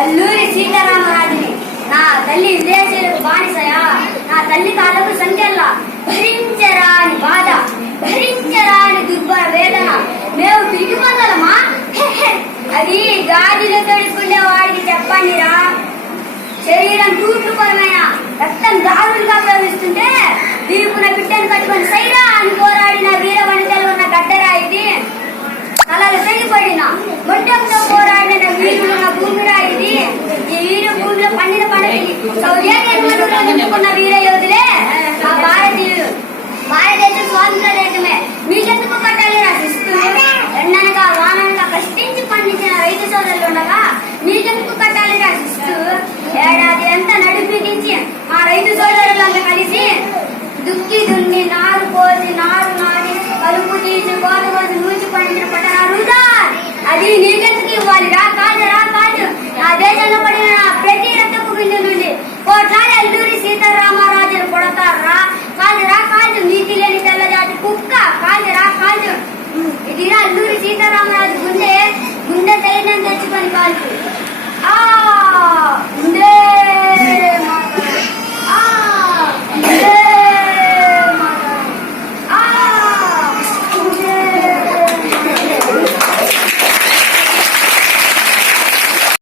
అల్లూరి సీతారామరాజుని. నా తల్లి విదేశీయులకు బానిసయా, నా తల్లి కాళ్ళకు సంఖ్యల్లా భరించరాని బాధ, భరించరాని దుర్భర వేదన. మేము తిరిగి పొందలమా? అది గాజులు తొడుక్కునే వాడికి చెప్పండిరా. శరీరం తూట్లుపరమైన రక్తం గాజులుగా ప్రవహిస్తుంటే వీపున బిడ్డను కట్టుకొని సైరా అని పోరాడిన వీర వనితలు ఉన్న గడ్డరా ఇది. తలలు తెగిపడిన మొట్టంతో పోరాడిన వీరులున్న భూమి